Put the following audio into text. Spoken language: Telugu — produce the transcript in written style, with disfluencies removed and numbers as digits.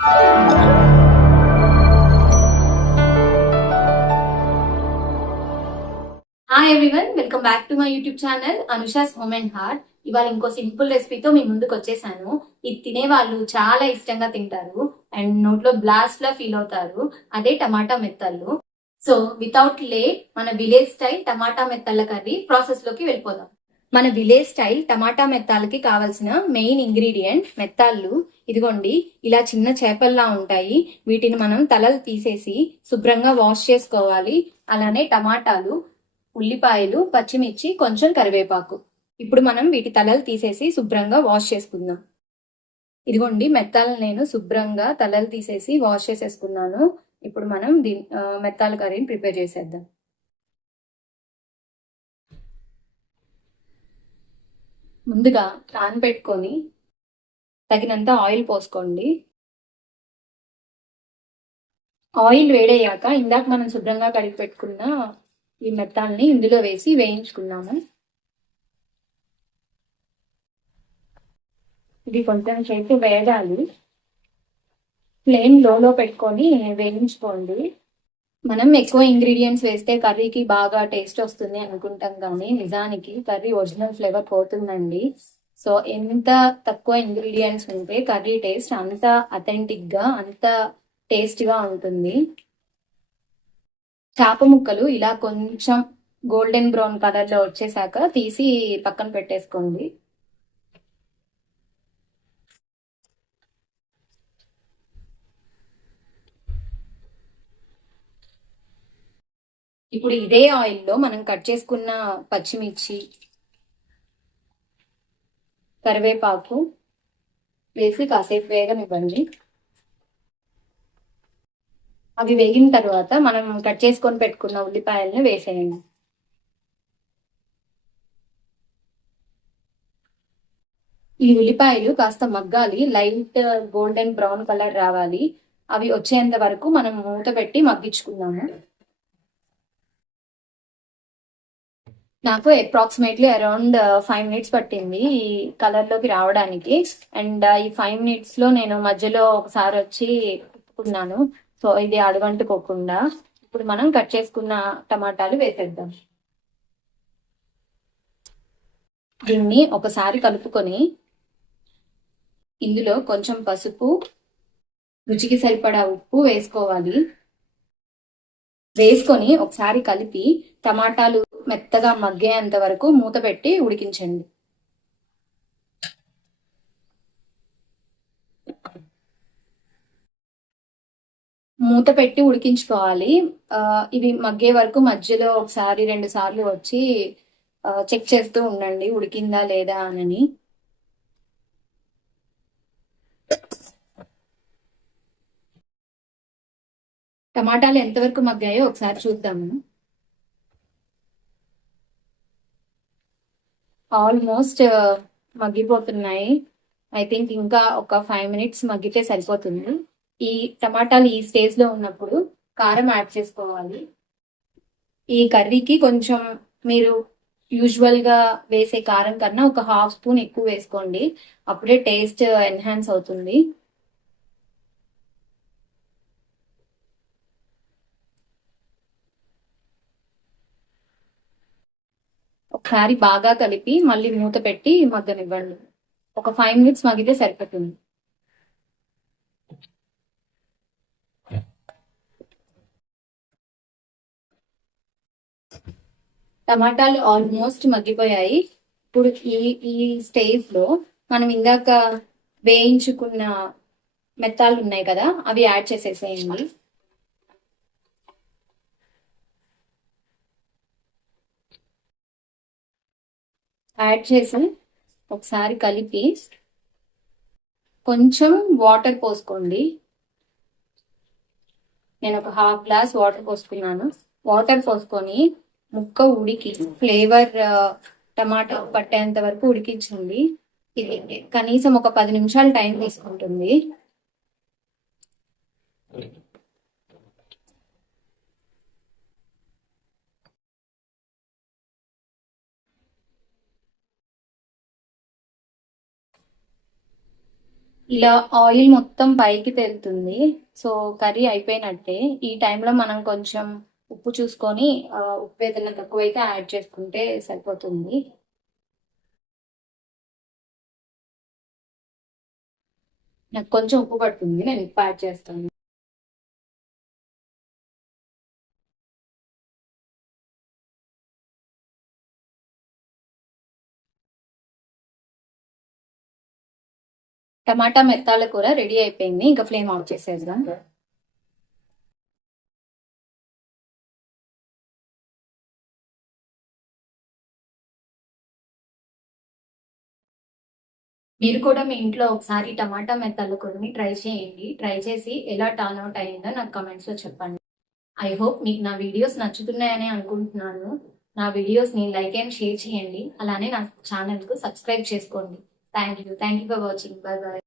Hi everyone, welcome back to my YouTube channel Anusha's home and heart. ఇవాళ ఇంకో సింపుల్ రెసిపీతో మీ ముందుకు వచ్చేసాను. ఇది తినే వాళ్ళు చాలా ఇష్టంగా తింటారు అండ్ నోట్లో బ్లాస్ట్ లా ఫీల్ అవుతారు. అదే టమాటా మెత్తళ్ళు. సో వితౌట్ లేట్ మన విలేజ్ స్టైల్ టమాటా మెత్తళ్ళ కర్రీ ప్రాసెస్ లోకి వెళ్ళిపోదాం. మన విలేజ్ స్టైల్ టమాటా మెత్తాలకి కావాల్సిన మెయిన్ ఇంగ్రీడియంట్ మెత్తాళ్ళు. ఇదిగోండి, ఇలా చిన్న చేపల్లా ఉంటాయి. వీటిని మనం తలలు తీసేసి శుభ్రంగా వాష్ చేసుకోవాలి. అలానే టమాటాలు, ఉల్లిపాయలు, పచ్చిమిర్చి, కొంచెం కరివేపాకు. ఇప్పుడు మనం వీటి తలలు తీసేసి శుభ్రంగా వాష్ చేసుకుందాం. ఇదిగోండి, మెత్తాలు నేను శుభ్రంగా తలలు తీసేసి వాష్ చేసేసుకున్నాను. ఇప్పుడు మనం మెత్తాల కర్రీని ప్రిపేర్ చేసేద్దాం. ముందుగా ప్యాన్ పెట్టుకొని తగినంత ఆయిల్ పోసుకోండి. ఆయిల్ వేడయ్యాక ఇందాక మనం శుభ్రంగా కడిగి పెట్టుకున్న ఈ మెత్తాలని ఇందులో వేసి వేయించుకున్నాము. ఇది కొంచెం సేపు వేగాలి. ఫ్లేమ్ లోలో పెట్టుకొని వేయించుకోండి. మనం ఎక్కువ ఇంగ్రీడియంట్స్ వేస్తే కర్రీకి బాగా టేస్ట్ వస్తుంది అనుకుంటాం, కానీ నిజానికి కర్రీ ఒరిజినల్ ఫ్లేవర్ పోతుందండి. సో ఎంత తక్కువ ఇంగ్రీడియంట్స్ ఉంటే కర్రీ టేస్ట్ అంత అథెంటిక్ గా, అంత టేస్ట్ గా ఉంటుంది. చేప ముక్కలు ఇలా కొంచెం గోల్డెన్ బ్రౌన్ కలర్ లో వచ్చేసాక తీసి పక్కన పెట్టేసుకోండి. ఇప్పుడు ఇదే ఆయిల్లో మనం కట్ చేసుకున్న పచ్చిమిర్చి, కరివేపాకు వేసి కాసేపు వేగనివ్వండి. అవి వేగిన తర్వాత మనం కట్ చేసుకొని పెట్టుకున్న ఉల్లిపాయలను వేసేయండి. ఈ ఉల్లిపాయలు కాస్త మగ్గాలి, లైట్ గోల్డెన్ బ్రౌన్ కలర్ రావాలి. అవి వచ్చేంత వరకు మనం మూత పెట్టి మగ్గించుకుందాము. నాకు అప్రాక్సిమేట్లీ అరౌండ్ 5 మినిట్స్ పట్టింది ఈ కలర్ లోకి రావడానికి. అండ్ ఈ 5 మినిట్స్ లో నేను మధ్యలో ఒకసారి వచ్చి తిప్పుకున్నాను. సో ఇది అడుగంటుకోకుండా ఇప్పుడు మనం కట్ చేసుకున్న టమాటాలు వేసేద్దాం. దీన్ని ఒకసారి కలుపుకొని ఇందులో కొంచెం పసుపు, రుచికి సరిపడా ఉప్పు వేసుకోవాలి. వేసుకొని ఒకసారి కలిపి టమాటాలు మెత్తగా మగ్గేంత వరకు మూత పెట్టి ఉడికించండి. మూత పెట్టి ఉడికించుకోవాలి. ఇవి మగ్గే వరకు మధ్యలో ఒకసారి 2 సార్లు వచ్చి చెక్ చేస్తూ ఉండండి ఉడికిందా లేదా అని. టమాటాలు ఎంతవరకు మగ్గాయో ఒకసారి చూద్దాము. ఆల్మోస్ట్ మగ్గిపోతున్నాయి. ఐ థింక్ ఇంకా ఒక 5 మినిట్స్ మగ్గితే సరిపోతుంది. ఈ టమాటాలు ఈ స్టేజ్ లో ఉన్నప్పుడు కారం యాడ్ చేసుకోవాలి. ఈ కర్రీకి కొంచెం మీరు యూజువల్ గా వేసే కారం కన్నా ఒక 1/2 స్పూన్ ఎక్కువ వేసుకోండి, అప్పుడే టేస్ట్ ఎన్హాన్స్ అవుతుంది. ఒకసారి బాగా కలిపి మళ్ళీ మూత పెట్టి మగ్గనివ్వండి. ఒక 5 మినిట్స్ మగ్గితే సరిపోతుంది. టమాటాలు ఆల్మోస్ట్ మగ్గిపోయాయి. ఇప్పుడు ఈ స్టేజ్ లో మనం ఇందాక వేయించుకున్న మెత్తాలు ఉన్నాయి కదా, అవి యాడ్ చేసేసేయండి. యాడ్ చేసి ఒకసారి కలిపి కొంచెం వాటర్ పోసుకోండి. నేను ఒక 1/2 గ్లాస్ వాటర్ పోసుకున్నాను. వాటర్ పోసుకొని ముక్క ఉడికి ఫ్లేవర్ టమాటా పట్టేంత వరకు ఉడికించండి. ఇది కనీసం ఒక 10 నిమిషాలు టైం తీసుకుంటుంది. ఇలా ఆయిల్ మొత్తం పైకి తేలుతుంది. సో కర్రీ అయిపోయినట్టే. ఈ టైంలో మనం కొంచెం ఉప్పు చూసుకొని ఉప్పు ఏదైనా తక్కువైతే యాడ్ చేసుకుంటే సరిపోతుంది. నాకు కొంచెం ఉప్పు పడుతుంది, నేను ఉప్పు యాడ్ చేస్తాను. టమాటా మెత్తాల కూర రెడీ అయిపోయింది. ఇంకా ఫ్లేమ్ ఆఫ్ చేసేద్దాం. మీరు కూడా మీ ఇంట్లో ఒకసారి టమాటా మెత్తాల కూరని ట్రై చేయండి. ట్రై చేసి ఎలా టర్న్ అవుట్ అయ్యిందో నాకు కమెంట్స్ లో చెప్పండి. ఐ హోప్ మీకు నా వీడియోస్ నచ్చుతున్నాయని అనుకుంటున్నాను. నా వీడియోస్ ని లైక్ అండ్ షేర్ చేయండి. అలానే నా ఛానల్ కు సబ్స్క్రైబ్ చేసుకోండి. Thank you for watching. By by.